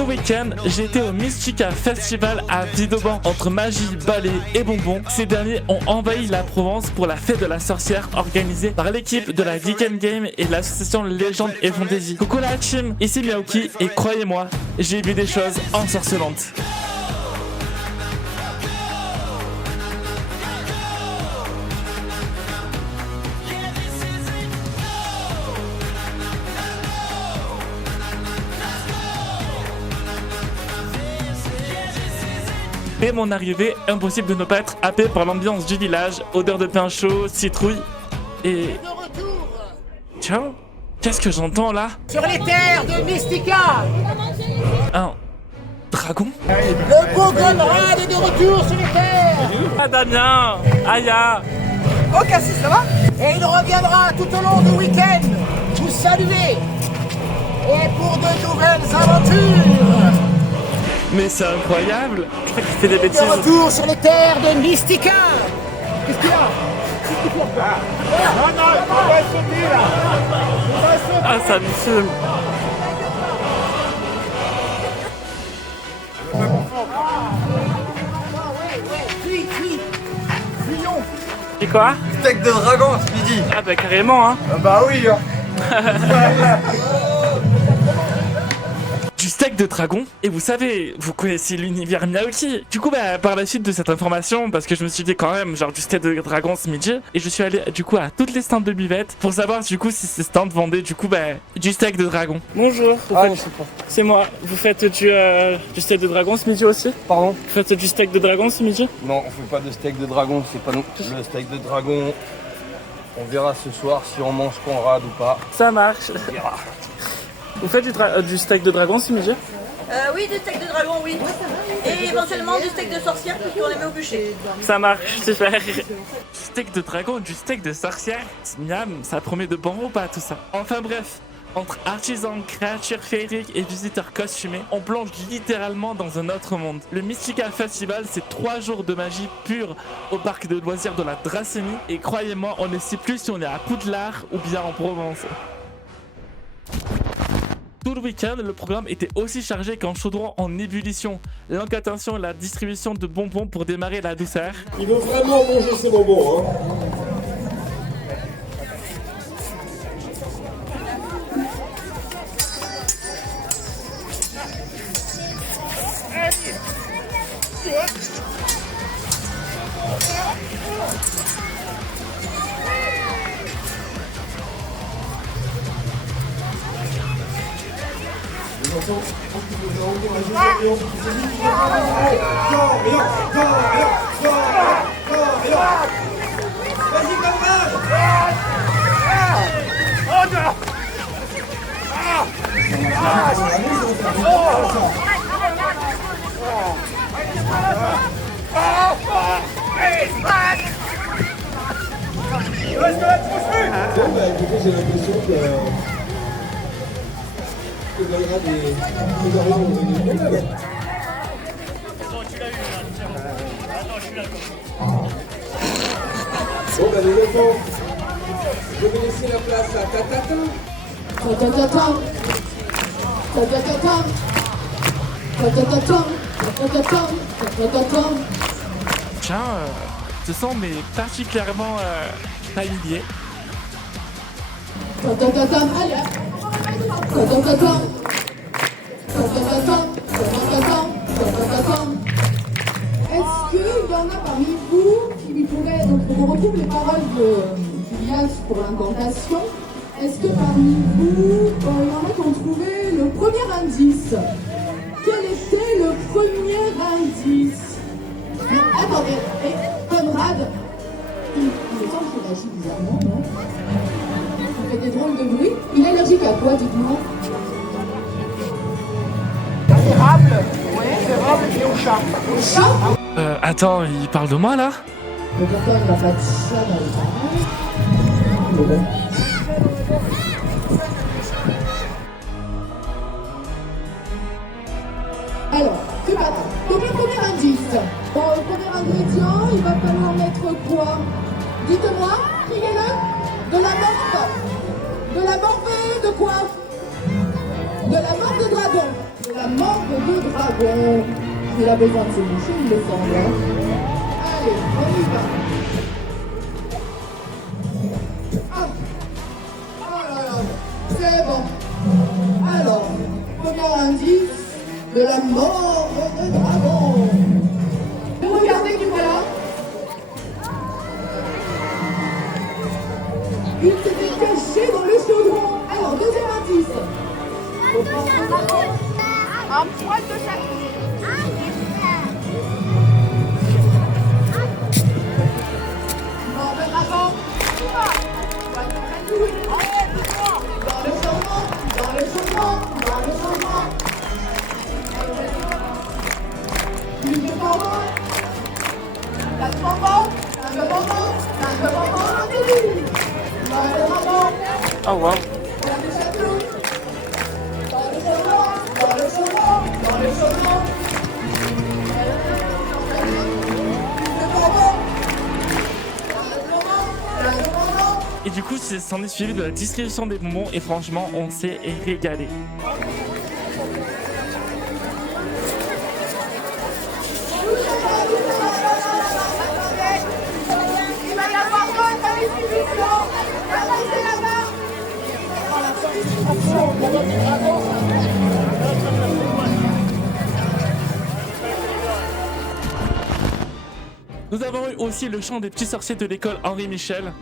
Ce week-end, j'ai été au Mystica Festival à Villeurbanne entre magie, ballet et bonbons. Ces derniers ont envahi la Provence pour la fête de la sorcière organisée par l'équipe de la Weekend Game et l'association Légende et Fantasy. Coucou la team, ici Miaoki et croyez-moi, j'ai vu des choses ensorcelantes. Dès mon arrivée, impossible de ne pas être happé par l'ambiance du village, odeur de pain chaud, citrouille et... Ciao. Qu'est-ce que j'entends là? Sur les terres de Mystica, Un... dragon? le beau Golrad est de retour sur les terres. Ah Damien! Aya! Oh Cassis, ça va? Et il reviendra tout au long du week-end vous saluer et pour de nouvelles aventures. Mais c'est incroyable! Je crois qu'il fait des De bêtises. retour sur les terres de Mystica. Qu'est-ce qu'il y a? Non, on va sauter là. On va sauter. Ah ça me filme! Fuis. Fuyons. Et quoi? Steak de dragon ce midi. Ah bah carrément hein! Bah oui hein. Du steak de dragon. Et vous savez, vous connaissez l'univers Miaoki. Du coup, bah, par la suite de cette information, parce que je me suis dit quand même, genre du steak de dragon ce midi, et je suis allé du coup à toutes les stands de buvette pour savoir du coup si ces stands vendaient du coup bah, du steak de dragon. Bonjour, c'est moi. Vous faites du steak de dragon ce midi aussi? Pardon? Vous faites du steak de dragon ce midi? Non, on fait pas de steak de dragon, c'est pas nous. Le steak de dragon, on verra ce soir si on mange Conrad ou pas. Ça marche. On verra. Vous faites du steak de dragon ce midi? Oui, du steak de dragon, oui. Et éventuellement du steak de sorcière, puisqu'on les met au bûcher. Ça marche, super. Steak de dragon, du steak de sorcière. Miam, ça promet de bon repas tout ça. Enfin bref, entre artisans, créatures féeriques et visiteurs costumés, on plonge littéralement dans un autre monde. Le Mystica Festival, c'est 3 jours de magie pure au parc de loisirs de la Dracénie. Et croyez-moi, on ne sait plus si on est à Poudlard ou bien en Provence. Tout le week-end, le programme était aussi chargé qu'un chaudron en ébullition. L'incantation et la distribution de bonbons pour démarrer la douceur. Il veut vraiment manger ses bonbons, hein. Les enfants, je pense que vous allez encourager les avions. Vas-y, camarade! Oh non! Bon, bah écoutez, j'ai l'impression que Golrad et Golrad ont donné le problème. Bon, bah les enfants, je vais laisser la place à Tatata. Tiens, ce son m'est particulièrement familier. Est-ce qu'il y en a parmi vous qui pourraient... Donc on retrouve les paroles du village pour l'incantation. Est-ce que parmi vous, il y en a qui ont trouvé le premier indice? Quel était le premier indice? Attendez, et Conrad, il me semble qu'il agit bizarrement, non? Il fait des drôles de bruit. Il est allergique à quoi, dites-moi? L'érable, oui, l'érable et au chat. Au chat? Attends, il parle de moi là? Mais pourquoi il n'a pas de chat dans le parage? Alors, c'est pas grave. Donc le premier indice. Bon, le premier ingrédient, il va falloir mettre quoi? Dites-moi, criez-le. De la morve. De la morve de quoi? De la morve de dragon. De la morve de dragon. Il a besoin de se moucher, il me semble. Allez, on y va. Ah. Oh là là, c'est bon. Alors, premier indice de la mort de dragon. Regardez qui voilà. Il s'était caché dans le chaudron. Alors, deuxième indice. Un poil de chaque. Mort de dragon. Dans le chaudron, dans le chaudron, dans le chaudron. Plus de bonbons. La bonbon, la bonbon, la bonbon, dans le dragon. Oh wow. Dans le château. Dans le chaudron, dans le chaudron, dans le chaudron. Plus de bonbons. La bonbon. Et du coup, s'en est suivi de la distribution des bonbons et franchement, on s'est régalé. Il va y avoir d'autres distributions. Avancez là-bas. Nous avons eu aussi le chant des petits sorciers de l'école Henri Michel.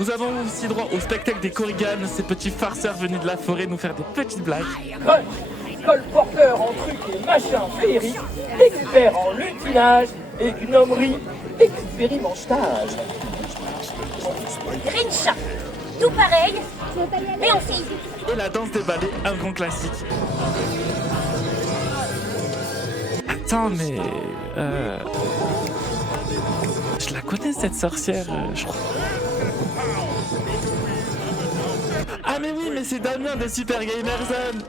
Nous avons aussi droit au spectacle des Korrigan, ces petits farceurs venus de la forêt nous faire des petites blagues. Colporteur en trucs et machins féeriques, expert en lutinage et gnomerie, expérimentage. Grinch, tout pareil, mais en fille. Et la danse des balais, un grand classique. Attends, mais... Je la connais cette sorcière, je crois. Ah mais oui, mais c'est Damien de Super Gamer Zone.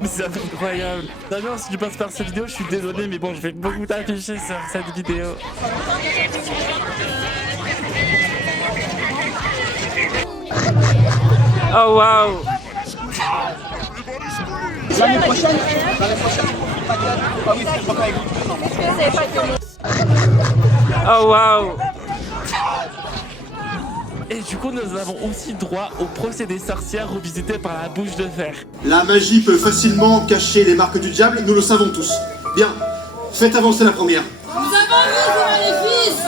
Mais c'est incroyable. Damien, si tu passes par cette vidéo, je suis désolé, mais bon, je vais beaucoup t'afficher sur cette vidéo. Oh waouh. L'année prochaine, ah oui, c'est pas avec Oh waouh. Et du coup, nous avons aussi droit au procès des sorcières revisité par la bouche de fer. La magie peut facilement cacher les marques du diable, nous le savons tous. Bien, faites avancer la première. Nous avons vu ce maléfice.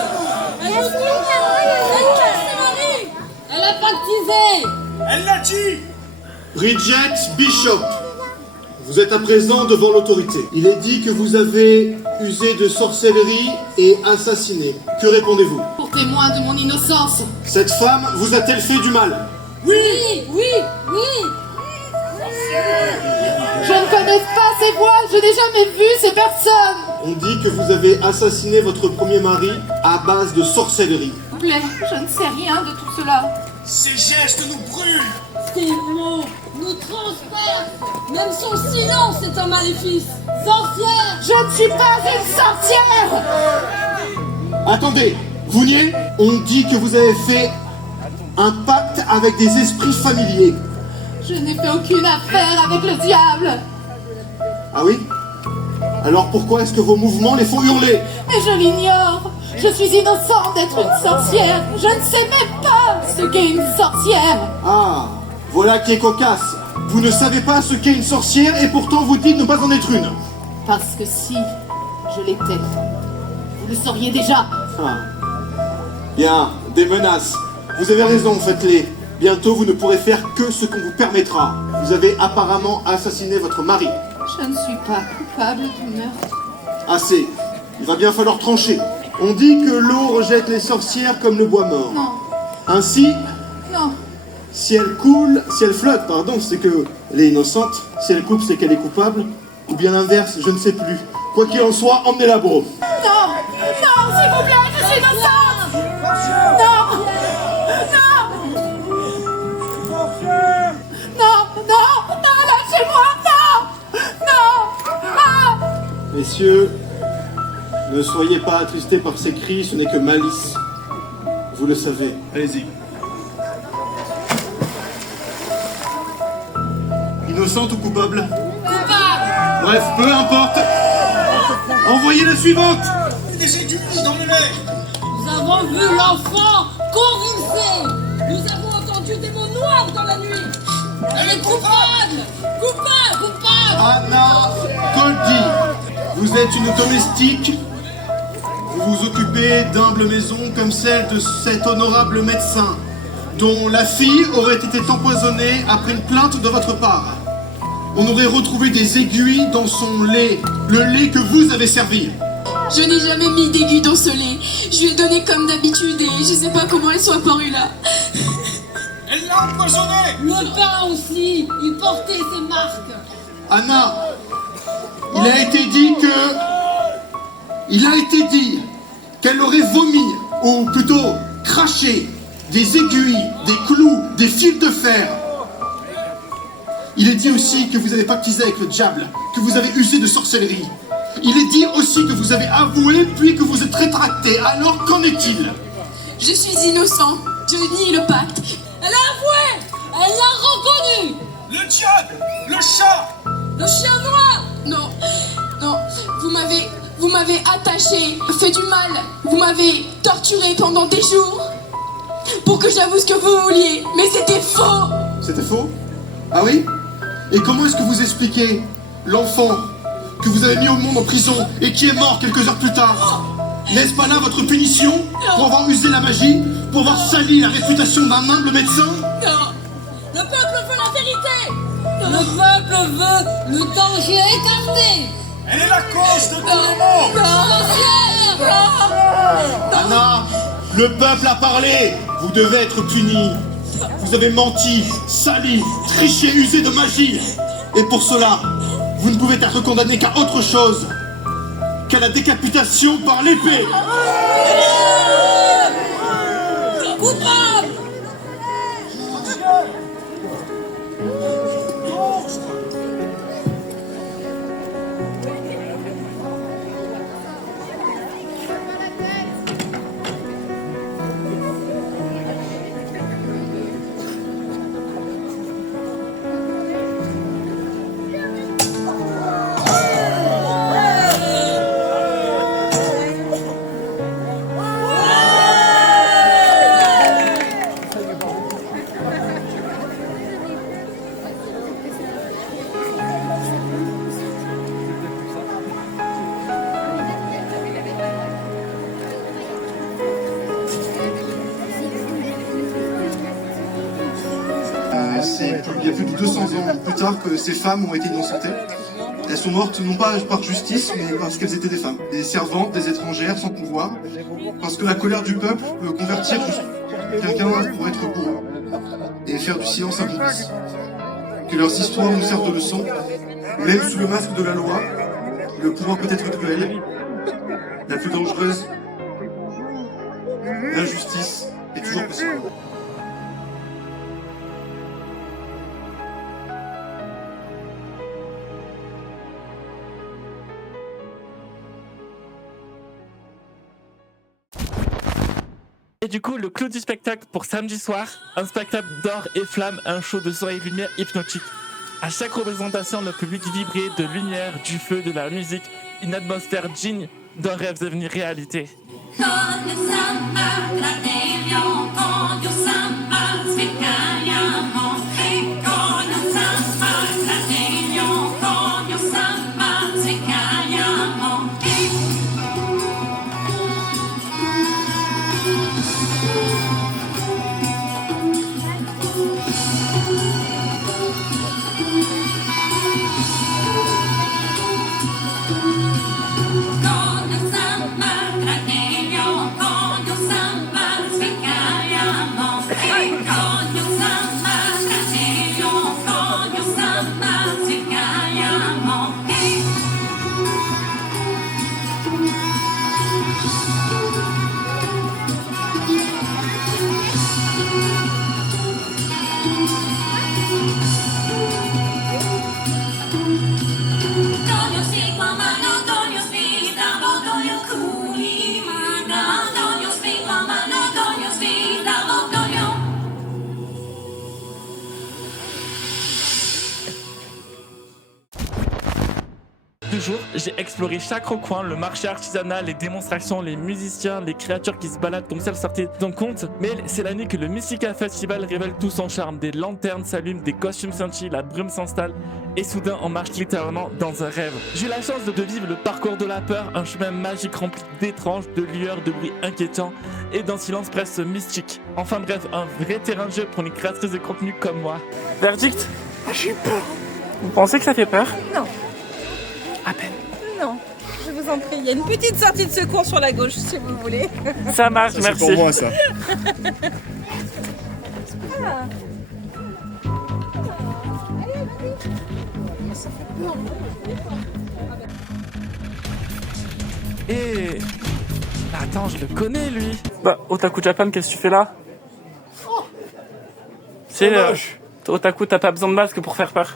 Elle a pactisé. Elle l'a dit. Bridget Bishop, vous êtes à présent devant l'autorité. Il est dit que vous avez usé de sorcellerie et assassiné. Que répondez-vous? Pour témoin de mon innocence. Cette femme vous a-t-elle fait du mal? Oui, oui, oui. Je ne connais pas ces voix, je n'ai jamais vu ces personnes. On dit que vous avez assassiné votre premier mari à base de sorcellerie. S'il vous plaît, je ne sais rien de tout cela. Ces gestes nous brûlent. Ces mots nous transpercent. Même son silence est un maléfice. Sorcière. Je ne suis pas une sorcière. Attendez, vous niez? On dit que vous avez fait un pacte avec des esprits familiers. Je n'ai fait aucune affaire avec le diable. Ah oui? Alors pourquoi est-ce que vos mouvements les font hurler? Mais je l'ignore. Je suis innocente d'être une sorcière. Je ne sais même pas ce qu'est une sorcière. Ah, voilà qui est cocasse. Vous ne savez pas ce qu'est une sorcière et pourtant vous dites ne pas en être une. Parce que si je l'étais, vous le sauriez déjà. Ah. Bien, des menaces. Vous avez raison, faites-les. Bientôt vous ne pourrez faire que ce qu'on vous permettra. Vous avez apparemment assassiné votre mari. Je ne suis pas coupable du meurtre. Assez. Il va bien falloir trancher. On dit que l'eau rejette les sorcières comme le bois mort. Non, Ainsi, non, Si elle coule, si elle flotte, pardon, c'est qu'elle est innocente. Si elle coupe, c'est qu'elle est coupable. Ou bien l'inverse, je ne sais plus. Quoi qu'il en soit, emmenez-la, bro. Non, non, s'il vous plaît, je suis innocente. Non, non, lâchez-moi, non. Messieurs, ne soyez pas attristés par ces cris, ce n'est que malice. Vous le savez. Allez-y. Innocente ou coupable? Coupable. Bref, peu importe. Envoyez la suivante. Nous avons vu l'enfant convulser. Nous avons entendu des mots noirs dans la nuit. Elle est coupable. Anna Goldie, vous êtes une domestique. Vous vous occupez d'humble maisons comme celle de cet honorable médecin, dont la fille aurait été empoisonnée après une plainte de votre part. On aurait retrouvé des aiguilles dans son lait, le lait que vous avez servi. Je n'ai jamais mis d'aiguille dans ce lait. Je lui ai donné comme d'habitude et je sais pas comment elles sont apparues là. Elle l'a empoisonné. Le pain aussi. Il portait ses marques. Anna, il a été dit qu'elle aurait vomi, ou plutôt craché, des aiguilles, des clous, des fils de fer. Il est dit aussi que vous avez pactisé avec le diable, que vous avez usé de sorcellerie. Il est dit aussi que vous avez avoué puis que vous êtes rétracté. Alors qu'en est-il? Je suis innocent. Je nie le pacte. Elle a avoué. Elle l'a reconnu. Le diable, le chat. Le chien noir. Non. Vous m'avez attaché, fait du mal. Vous m'avez torturé pendant des jours pour que j'avoue ce que vous vouliez. Mais c'était faux. C'était faux? Ah oui? Et comment est-ce que vous expliquez l'enfant que vous avez mis au monde en prison et qui est mort quelques heures plus tard? N'est-ce pas là votre punition pour avoir usé la magie, pour avoir sali la réputation d'un humble médecin? Non. Le peuple veut la vérité. Le peuple veut le danger écarté. Elle est la cause de tout le monde. Anna, le peuple a parlé. Vous devez être puni. Vous avez menti, sali, triché, usé de magie. Et pour cela, vous ne pouvez être condamné qu'à autre chose, qu'à la décapitation par l'épée. Coupable. C'est il y a plus de 200 ans plus tard que ces femmes ont été innocentées. Elles sont mortes non pas par justice, mais parce qu'elles étaient des femmes, des servantes, des étrangères sans pouvoir, parce que la colère du peuple peut convertir quelqu'un pour être beau et faire du silence un complice. Que leurs histoires nous servent de leçon, même sous le masque de la loi, le pouvoir peut être cruel, la plus dangereuse, l'injustice est toujours possible. Et du coup, le clou du spectacle pour samedi soir, un spectacle d'or et flamme, un show de son et lumière hypnotique. À chaque représentation, le public vibrait de lumière, du feu, de la musique, une atmosphère digne d'un rêve devenu réalité. Con 2 jours, j'ai exploré chaque recoin, le marché artisanal, les démonstrations, les musiciens, les créatures qui se baladent comme ça le sortaient d'un compte. Mais c'est la nuit que le Mystica Festival révèle tout son charme. Des lanternes s'allument, des costumes scintillent, la brume s'installe. Et soudain, on marche littéralement dans un rêve. J'ai eu la chance de vivre le parcours de la peur, un chemin magique rempli d'étranges, de lueurs, de bruits inquiétants et d'un silence presque mystique. Enfin bref, un vrai terrain de jeu pour une créatrice de contenu comme moi. Verdict? J'ai peur. Vous pensez que ça fait peur? Non. À peine. Non, je vous en prie. Il y a une petite sortie de secours sur la gauche, si vous voulez. Ça marche, Ça, merci. c'est pour moi, ça. Ah. Et... Attends, je le connais, lui. Bah, Otaku Japan, qu'est-ce que tu fais là? C'est Otaku, t'as pas besoin de masque pour faire peur.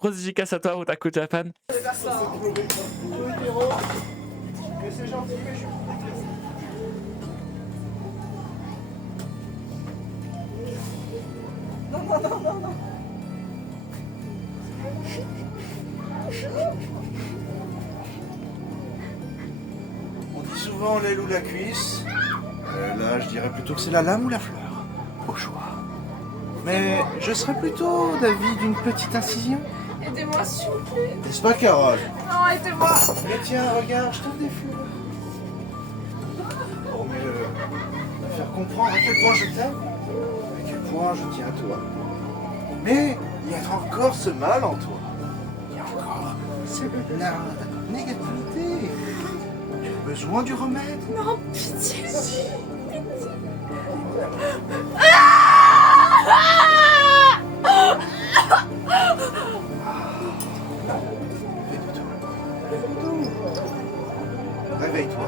Grosse dédicace à toi, Otaku Japan. On dit souvent l'aile ou la cuisse. Là, je dirais plutôt que c'est la lame ou la fleur. Au choix. Mais je serais plutôt d'avis d'une petite incision. Aidez-moi, s'il vous plaît. N'est-ce pas, Carole? Non, aidez-moi. Mais tiens, regarde, je t'offre des fleurs. Pour mieux te faire comprendre à quel point je t'aime, à quel point je tiens à toi. Mais il y a encore ce mal en toi. Il y a encore cette négativité. Tu as besoin du remède? Non, pitié. Réveille-toi.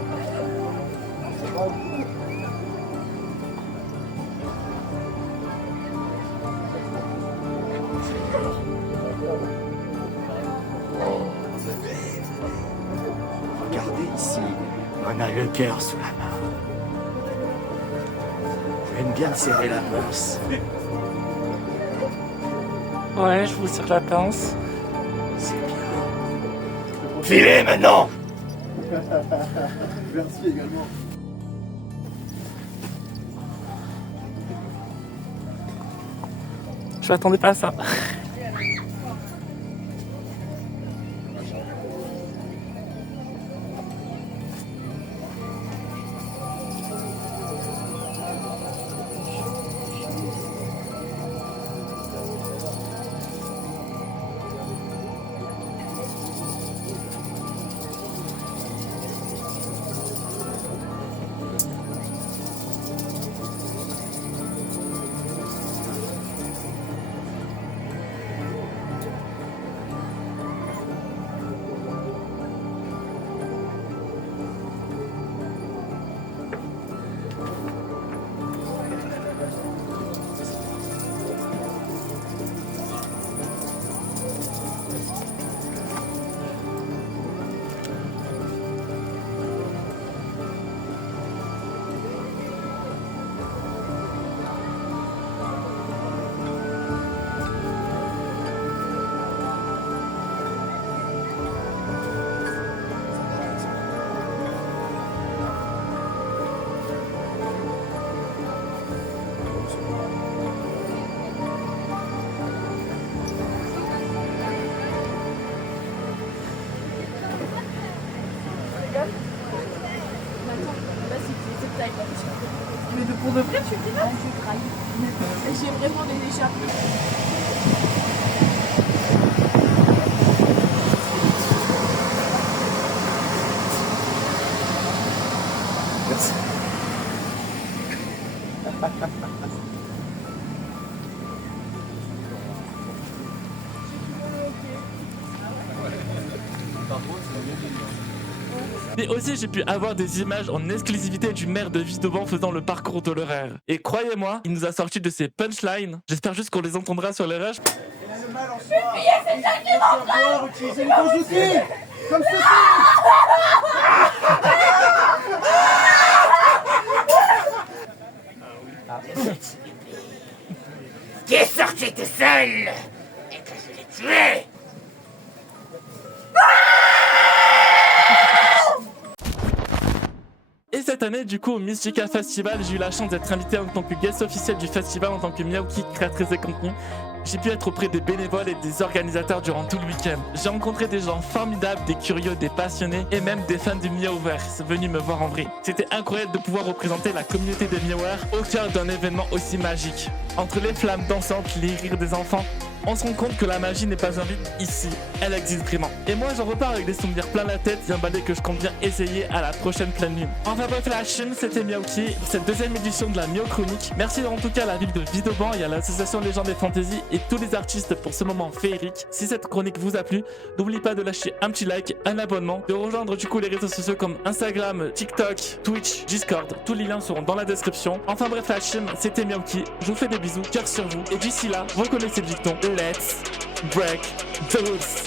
Regardez ici, on a le cœur sous la main. J'aime bien serrer la pince. Ouais, je vous serre la pince. C'est bien. Filez maintenant! Merci également. Je m'attendais pas à ça. Mais pour de vrai, tu le dis là? Je craille. J'ai vraiment des échappes. Merci. Mais aussi, j'ai pu avoir des images en exclusivité du maire de Vidauban faisant le parcours de l'horaire. Et croyez-moi, il nous a sorti de ses punchlines. J'espère juste qu'on les entendra sur les rushs. Utiliser les bons outils, comme ceci. Qui est sorti tout seul et que je l'ai tuer. Et cette année, du coup, au Mystica Festival, j'ai eu la chance d'être invité en tant que guest officiel du festival en tant que Miaouki, créatrice de contenu. J'ai pu être auprès des bénévoles et des organisateurs durant tout le week-end. J'ai rencontré des gens formidables, des curieux, des passionnés et même des fans du Miaouverse venus me voir en vrai. C'était incroyable de pouvoir représenter la communauté des Miaouers au cœur d'un événement aussi magique. Entre les flammes dansantes, les rires des enfants, on se rend compte que la magie n'est pas un mythe ici, elle existe vraiment. Et moi j'en repars avec des souvenirs plein la tête et un balai que je compte bien essayer à la prochaine pleine lune. Enfin bref, la chaîne c'était Miaouki, cette deuxième édition de la Miao Chronique. Merci en tout cas à la ville de Vidoban et à l'association Légendes et Fantasy et tous les artistes pour ce moment féerique. Si cette chronique vous a plu, n'oubliez pas de lâcher un petit like, un abonnement, de rejoindre du coup les réseaux sociaux comme Instagram, TikTok, Twitch, Discord. Tous les liens seront dans la description. Enfin bref, la chaîne c'était Miaouki, je vous fais des bisous, cœur sur vous et d'ici là, reconnaissez le dicton. Let's break the rules.